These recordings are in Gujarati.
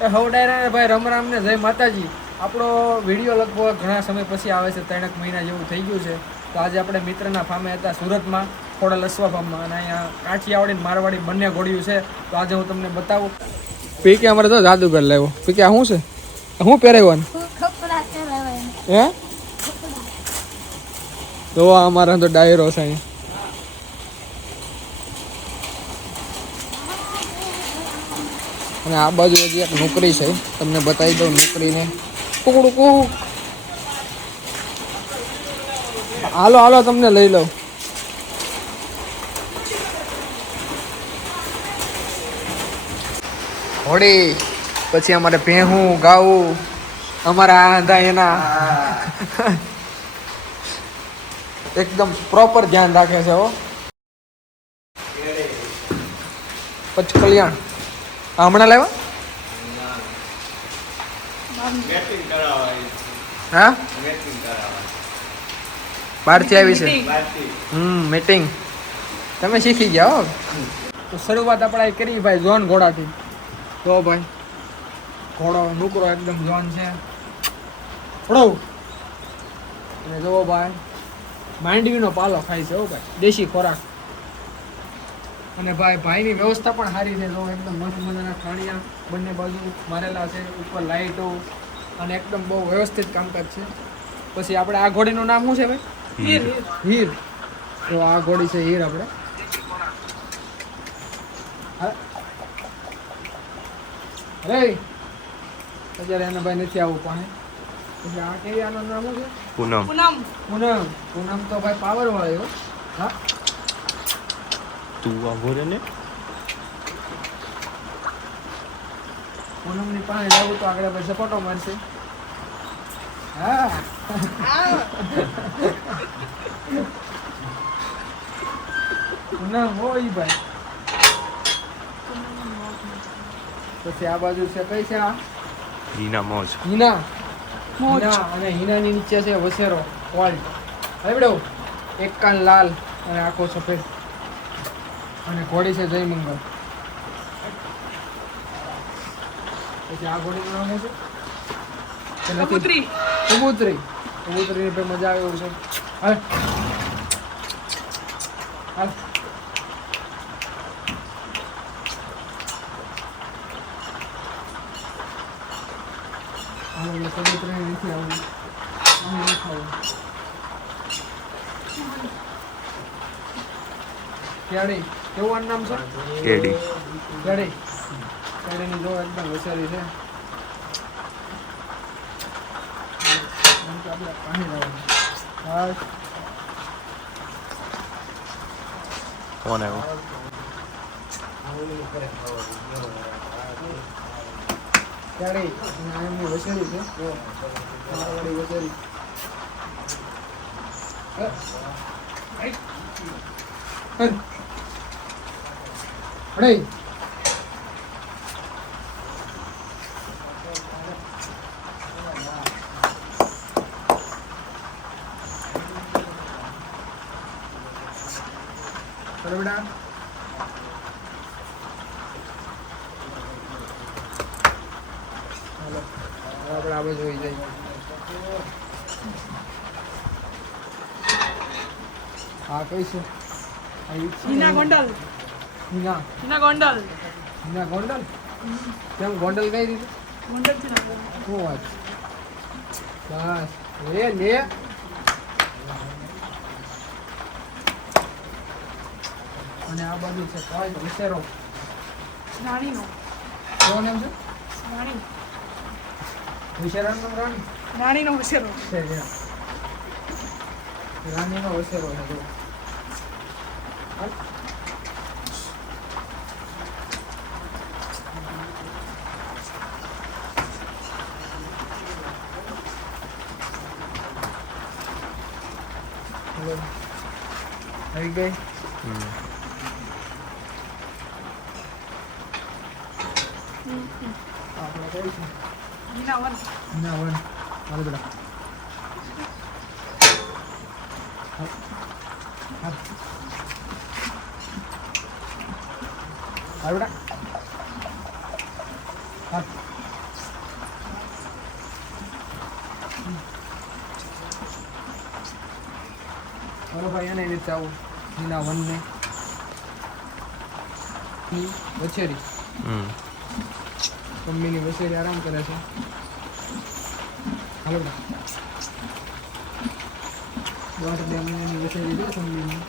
હવ ડાયરા ભાઈ રામ રામ ને જય માતાજી. આપણો વિડીયો લગભગ ઘણા સમય પછી આવે છે, 3 મહિના જેવું થઈ ગયું છે. તો આજે આપણે મિત્રના ફામે હતા સુરતમાં, ખોડા લસવા ફાર્મમાં, અને અહીંયા કાઠિયાવાડી મારવાડી બંને ઘોડિયું છે. તો આજે હું તમને બતાવું. પીકે અમારે તો જાદુગર લાવ્યો. પીકે આ શું છે? શું પહેરાવ્યું? હે તો અમારા તો ડાયરો છે અહીંયા. અને આ બાજુ હજી એક નોકરી છે, તમને બતાવી દઉં નોકરીને. કુકડું કુક. હાલો હાલો તમને લઈ લઉં. હોડી પછી અમારે ભેહું ગાવું અમારા આંધા એના એકદમ પ્રોપર ધ્યાન રાખે છે. હો પચ કલ્યાણ હમણાં લેવા હા બહારથી આવી છે. મીટિંગ તમે શીખી ગયા હો. તો શરૂઆત આપણે કરી ભાઈ જોન ઘોડાથી. તો ભાઈ ઘોડો નુકરો એકદમ જોન છે. ઘોડો અને જુઓ ભાઈ માંડવીનો પાલો ખાય છે. હો ભાઈ દેશી ખોરાક. અને ભાઈની વ્યવસ્થા પણ સારી છે. જો એકદમ મસ્ત મજાના ખાણિયા બંને બાજુ મારેલા છે, ઉપર લાઇટો, અને એકદમ બહુ વ્યવસ્થિત કામકાજ છે. પછી આપણે આ ઘોડીનું નામ શું છે ભાઈ? હીર. તો આ ઘોડી છે હીર. આપણે અરે અત્યારે એને ભાઈ નથી આવવું પણ. પછી આ કેવી આનું નામ શું છે? પૂનમ તો ભાઈ પાવર વાળો. હા તું આવો રે ને પૂનમની પાસે જવું તો આગળ ભાઈ સપોર્ટો મારશે. હા પૂનમ હોય ભાઈ. પછી આ બાજુ છે કઈ છે? આ હીના મોજ. હીના. અને હીનાની નીચે છે વસેરો વોલ્ટ. હવે એક કાન લાલ અને આખો સફેદ. અને ઘોડી છે જય મંગલ. પછી આ ઘોડીનું નામ શું છે? કબૂતરી. કબૂતરીની પર મજા આવે એવું છે. હાલ હાલ. કબૂતરી નથી આવવું. કેડી કેવું નામ છે? કેડી. કેડીની જો એકદમ હોશિયારી છે. કોણ આવ્યો? કેડી એમની હોશિયારી છે. હોશિયારી અરે બેટા આપણે આ બાજુ હોઈ જાય. હા કઈ છે? હીના ગોંડલ. કેમ ગોંડલ કઈ રીતે? ગોંડલ છે ને. શું વાત? બસ લે. અને આ બાજુ છે કઈ વિશેરો રાણીનો. શું નામ છે? રાણી. વિશેરાનું નામ રાણી. રાણીનો વસેરો. રાણીનો વસેરો છે. જો આવી ગઈ. આપણે કઈ છે? હીના વન. હાલ બેટા. હાલ બેટા. મારો ભાઈ એને રીતે આવું હીના વનને વછેરી મમ્મીની વછેરી આરામ કરે છે. હાલો 2 મહિનાની વછેરી છે મમ્મીની.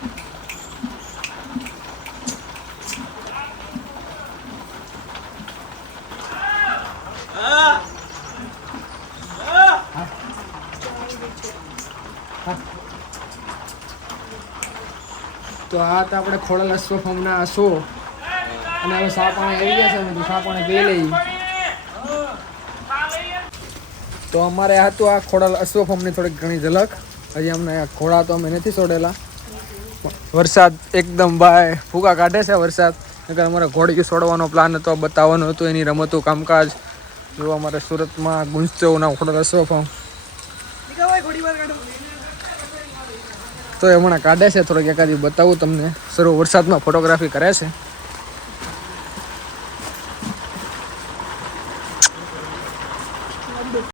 તો આ તો આપણે ખોડલ અશ્વફામના શો અને હવે સાપાણે આવી ગયા છે ને સાપાણે પી લઈ. તો અમારે હતું આ ખોડલ અશ્વફામની થોડીક ઘણી ઝલક. હજી અમને ઘોડા તો અમે નથી છોડેલા. વરસાદ એકદમ ભાઈ ફૂકા કાઢે છે વરસાદ. નકર અમારે ઘોડીયું છોડવાનો પ્લાન હતો, બતાવવાનું હતું એની રમતું કામકાજ. જો અમારે સુરતમાં ગુંજચોના ખોડલ અશ્વફામ તો એ હમણાં કાઢે છે થોડીક એકાદી બતાવું તમને. સરો વરસાદમાં ફોટોગ્રાફી કરે છે.